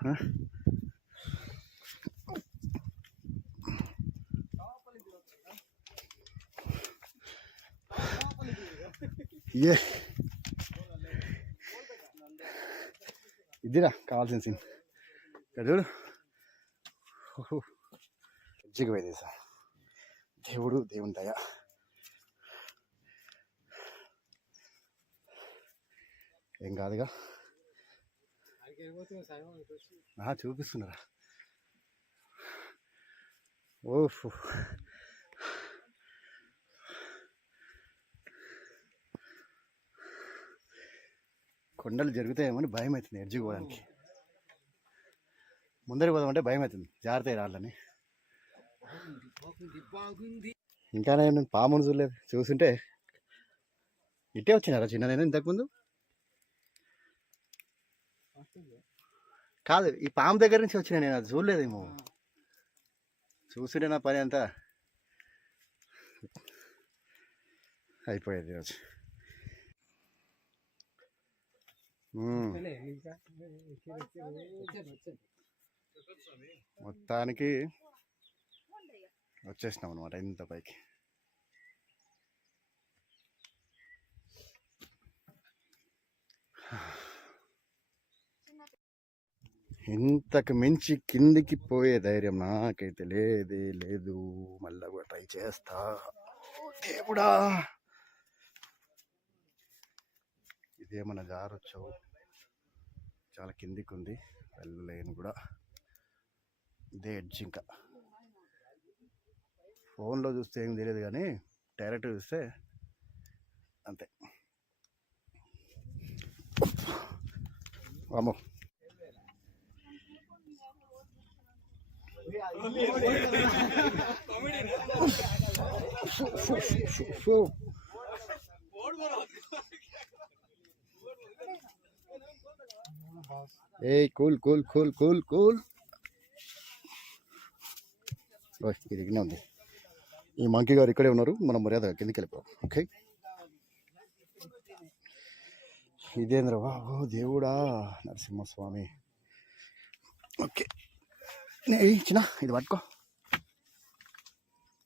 ఇదే ఏ ఇదిరా కావాల్సిన సీన్ ఇక్కడ చూడు. ఓహో. సార్. దేవుడు దేవుని దయ. ఏం కాదుగా? చూపిస్తున్నారా? ఓఫ్ కొండలు జరుగుతాయేమని భయం అవుతుంది ఎడ్జికి పోవడానికి. ముందరికి పోదామంటే భయం అవుతుంది జాగ్రత్త రాళ్ళని. ఇంకా నేను పామును చూడలేదు. చూస్తుంటే ఇట్టే వచ్చినారా చిన్న ఇంతకుముందు? కాదు ఈ పాము దగ్గర నుంచి వచ్చిన నేను అది చూడలేదేమో. చూస్తుంటే నా పని అంతా. అయిపోయేది ఈరోజు. మ్మ్. మొత్తానికి వచ్చేసినాం అనమాట ఇంత పైకి. ఇంతకు మించి కిందికి పోయే ధైర్యం నాకైతే లేదే లేదు. మళ్ళీ కూడా ట్రై చేస్తా. దేవుడా! ఇదేమన్నా జారొచ్చు? చాలా కిందికి ఉంది వెళ్ళలేను కూడా. ఇదే ఎడ్జ్ ఇంకా. ఫోన్లో చూస్తే ఏం తెలియదు కానీ డైరెక్ట్ చూస్తే అంతే. వామో ఏయ్ cool cool cool cool cool. ఇది ఇక్కడే ఉంది. ఈ మంకీ గారు ఇక్కడే ఉన్నారు. మనం మర్యాద కిందకి వెళ్ళిపోవాలి ఓకే? ఇదేంద్ర బాబు దేవుడా నరసింహస్వామి. నే- ఏయ్ చిన్న ఇది పట్టుకో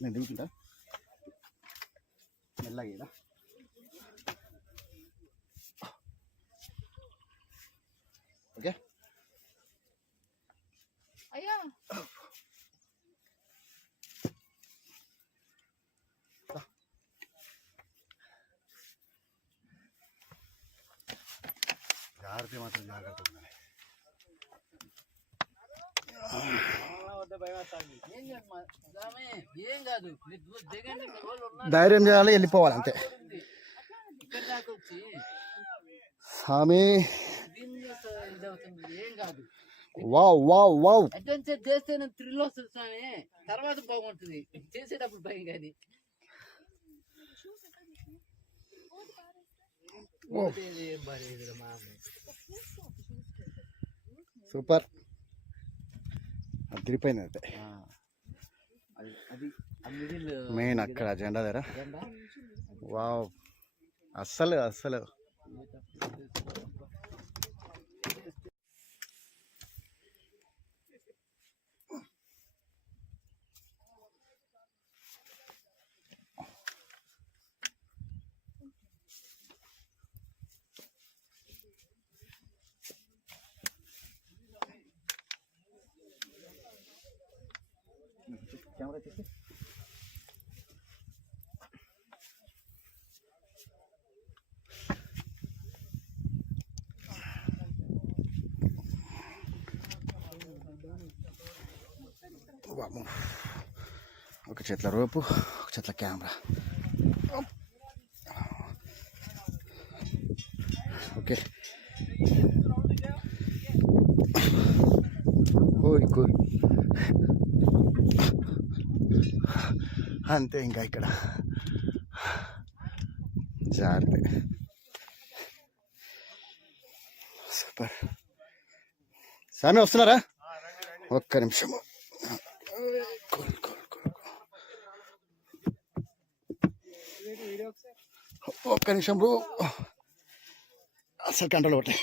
నేను దిగుతుంటా మెల్లగా ఇలా ఓకే అయ్యా జాగ్రత్త మాత్రం జాగ్రత్త ఉండాలి ఏం కాదు మా- స్వామి, ఏం కాదు మీరు దూ- దిగండి మీ వాళ్ళు ఉన్నారు ధైర్యం చేయాలి వెళ్ళిపోవాలి అంతే. స్వామి. కాదు వావ్ వావ్. వావ్ అడ్వెంచర్ చేస్తేనే థ్రిల్ వస్తుంది స్వామి. తర్వాత బాగుంటుంది. చేసేటప్పుడు భయం మా సూపర్. అది తిరిగిపోయింది అయితే మెయిన్ అక్కడ జెండా దగ్గర. వావ్ అస్సలు అస్సలు. కెమెరా తీసి వామ్మో. ఒక చేతిలో రోపు ఒక చేతిలో కెమెరా ఓకే ఓయ్ కూల్ అంతే ఇంకా ఇక్కడ. జాగ్రత్త సూపర్. సామి వస్తున్నారా? ఒక్క నిమిషము. ఒక్క నిమిషం బ్రో అసలు కంట్రోల్ ఒకటి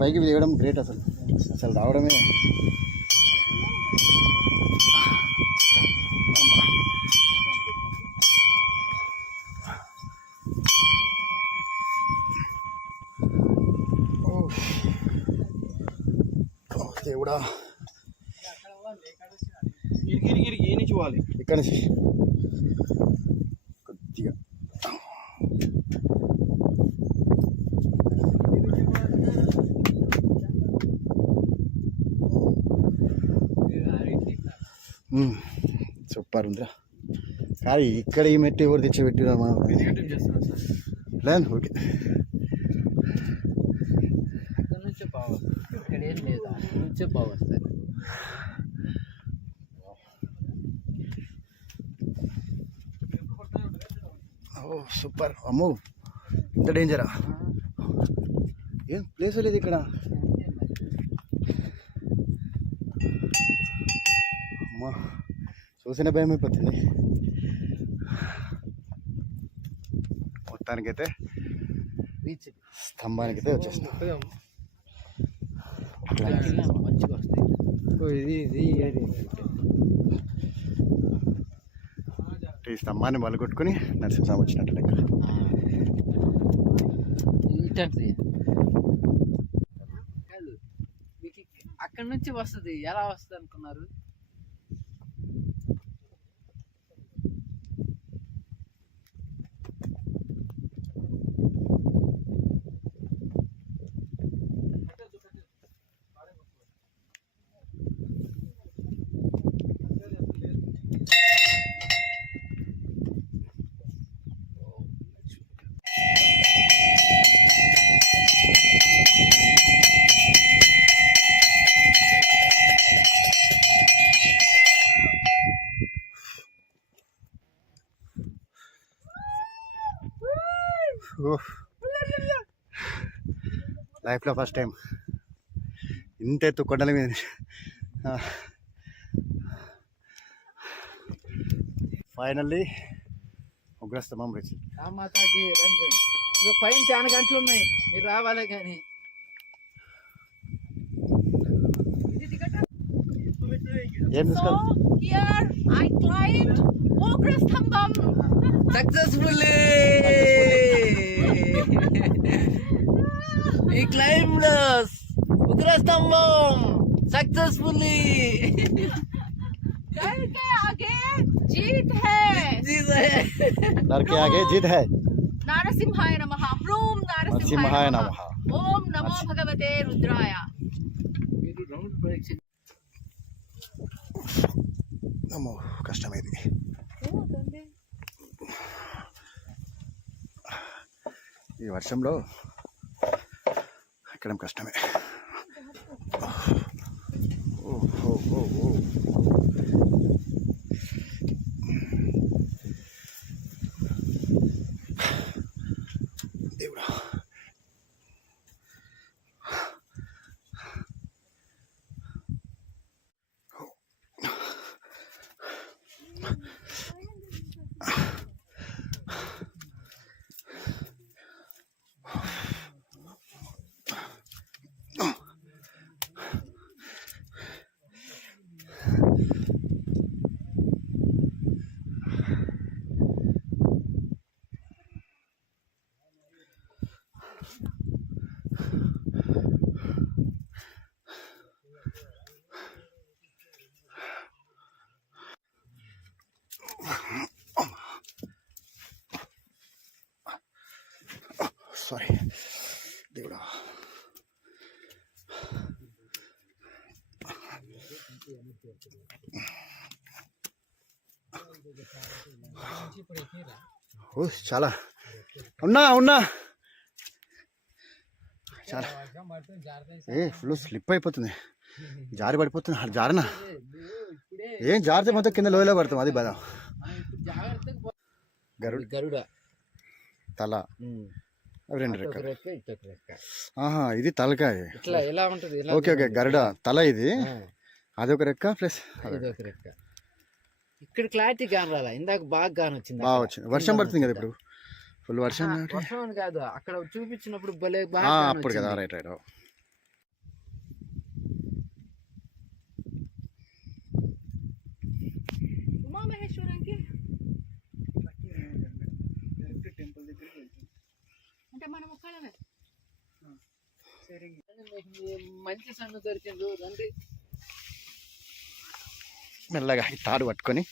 పైకి దిగడం గ్రేట్ అసలు. అసలు రావడమే. ఓ, దేవుడా. గిరిగిరి గిరికి ఏ నుంచి పోవాలి? ఇక్కడ నుంచి. సూపర్ ఉందిరా కానీ ఇక్కడ ఈ మెట్టి ఎవరు తెచ్చి పెట్టిరా మనం లేదు ఓకే ఓ సూపర్. అమ్మో ఇంత డేంజరా? ఏం ప్లేస్ లేదు ఇక్కడ. అమ్మా. చూసిన భయం అయిపోతుంది. మొత్తానికైతే బీచ్. స్తంభానికైతే వచ్చేసిన ఇది ఈ స్తంభాన్ని బలగొట్టుకుని నరసింహస్వామి వచ్చినట్టు లెక్క. అక్కడ నుంచి వస్తుంది. ఎలా వస్తుంది అనుకున్నారు లైఫ్లో ఫస్ట్ టైం ఇంత ఎత్తు కొండల మీద ఫైనల్లీ ఉగ్రస్తంభం రీచ్ పైన చాలా గంటలు ఉన్నాయి. మీరు రావాలి కానీ. Yeah, So here I climbed Ogres Thambam successfully. He climbed us Ogres Thambam successfully. डर के आगे जीत है जीत है डर के आगे जीत है नारसिंहाय नमः ओम नारसिंहाय नमः ओम नमो भगवते रुद्राय అమ్మో కష్టం ఇది ఈ వర్షంలో ఎక్కడం కష్టమే ఓ, ఓ, ఓ, ఓ. దేవుడా సారీ దేవుడా ఓ చాలా. ఉన్నా ఉన్నా. చాలా. ఏ ఫుల్ స్లిప్ అయిపోతుంది. జారి పడిపోతుంది ఆడ జారనా? ఏం జారితే మొత్తం కింద లోయలో పడతాం అది బాధ. గరుడు. గరుడ. తల. అవి రెండు రెక్క ఆహా ఇది తలకాయ. ఓకే ఓకే గరుడ తల ఇది. అదొక రెక్క ప్లస్ ఇది ఒక రెక్క. ఇక్కడ క్లారిటీ కాని రాలా? ఇందాక బాగా గాని వచ్చింది బాగా. వచ్చింది. వర్షం పడుతుంది కదా ఇప్పుడు? ఫుల్ వర్షం వర్షం కాదు. అక్కడ చూపించినప్పుడు భలే బాగా అప్పుడు కదా. రైట్ రైట్ ఉమామహేశ్వరంకి అంటే మనం ఒక్కడమే మీకు మంచి సన్ను దొరికింది రండి. మెల్లగా ఈ తాడు పట్టుకొని.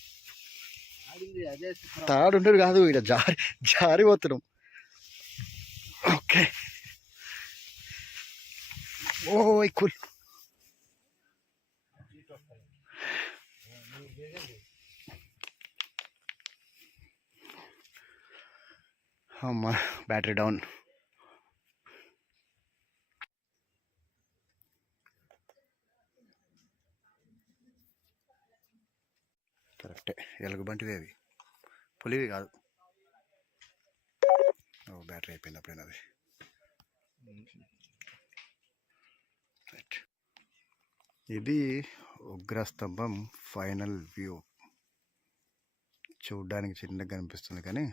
తాడు ఉంటుంది కాదు ఇక్కడ జారి జారి పోతున్నాం. ఓకే. Oh cool. అమ్మా బ్యాటరీ డౌన్. కరెక్టే. ఎలుగుబంటివి అవి. పులివి కాదు. ఓ బ్యాటరీ అయిపోయింది అప్పుడైనా అది రైట్ ఇది ఉగ్రస్తంభం ఫైనల్ వ్యూ. చూడ్డానికి చిన్నగా కనిపిస్తుంది కానీ